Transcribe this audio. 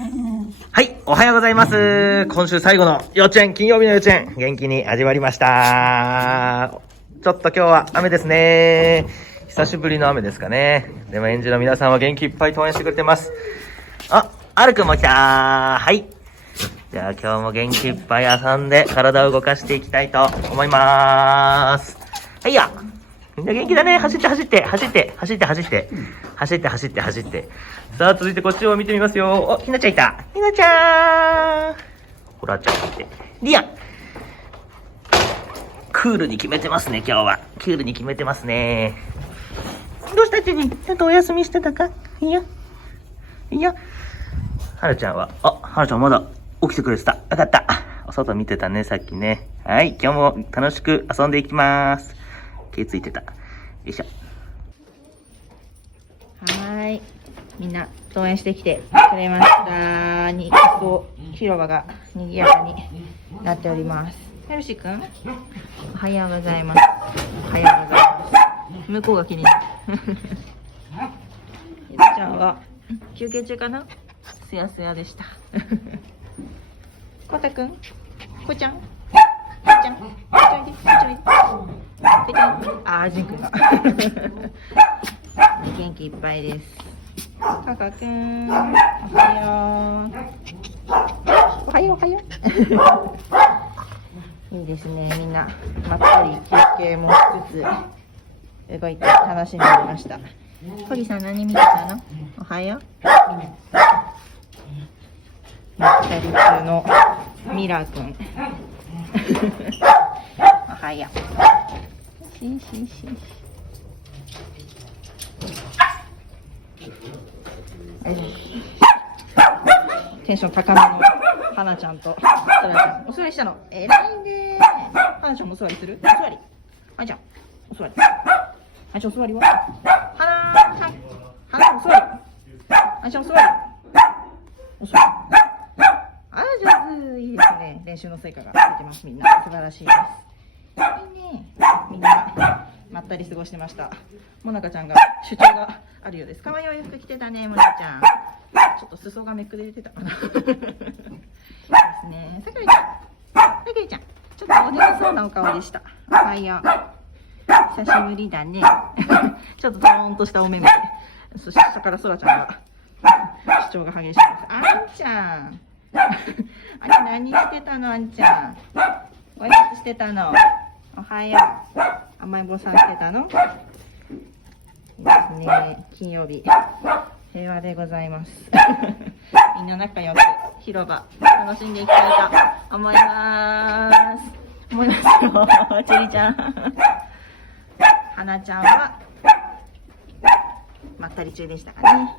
はい、おはようございます。今週最後の幼稚園、金曜日の幼稚園、元気に始まりました。ちょっと今日は雨ですね。久しぶりの雨ですかね。でも園児の皆さんは元気いっぱい登園してくれてます。あるくんも来た。はい。じゃあ今日も元気いっぱい遊んで体を動かしていきたいと思います。はいや。みんな元気だね。走って。さあ、続いてこっちを見てみますよ。ひなちゃんいた。ひなちゃん。ほらちゃん見て。リアン。クールに決めてますね、今日は。クールに決めてますね。どうしたちにちょっとお休みしてたかいや。はるちゃんは、はるちゃんまだ起きてくれてた。よかった。お外見てたね、さっきね。はい、今日も楽しく遊んでいきます。毛ついてた。よいしょ。みんな登園してきてくれました。広場が賑やかになっております。ヘルシーくん、おはようございます。向こうが気になる。ゆずちゃんは休憩中かな？すやすやでした。こうたくん、こうちゃん、ジンくんが元気いっぱいです。かかくん、おはよう。いいですね、みんなまったり休憩もしつつ動いて楽しんでおりました。トリさん何見てたの？おはよう。まったり中のミラーくん。おはよう。テンション高めのはなちゃんとそらちゃん、お座りしたの。えらいね。はなちゃんもお座りする？お座り。はなちゃん、お座り。はなちゃんお座りは？はなお座り。はなちゃんお座り。上手。いいですね。練習の成果が出てます。みんな素晴らしいです。いいね。みんなまったり過ごしてました。もなかちゃんが主張があるようです。可愛いお洋服着てたね、もなかちゃん。ちょっと裾がめくれてたかな。ですね。さくらちゃん、ちょっとお眠そうなお顔でした。おはよう。久しぶりだね。ちょっとドーンとしたお目目で。そして下からそらちゃんが主張が激しいです。あんちゃん。何してたの？あんちゃん。ご挨拶してたの。おはよう。甘えん坊さんしてたの？いいですね。金曜日。平和でございます。みんな仲良く広場楽しんでいきたいと思いますよ。チェリちゃん。はなちゃんはまったり中でしたかね。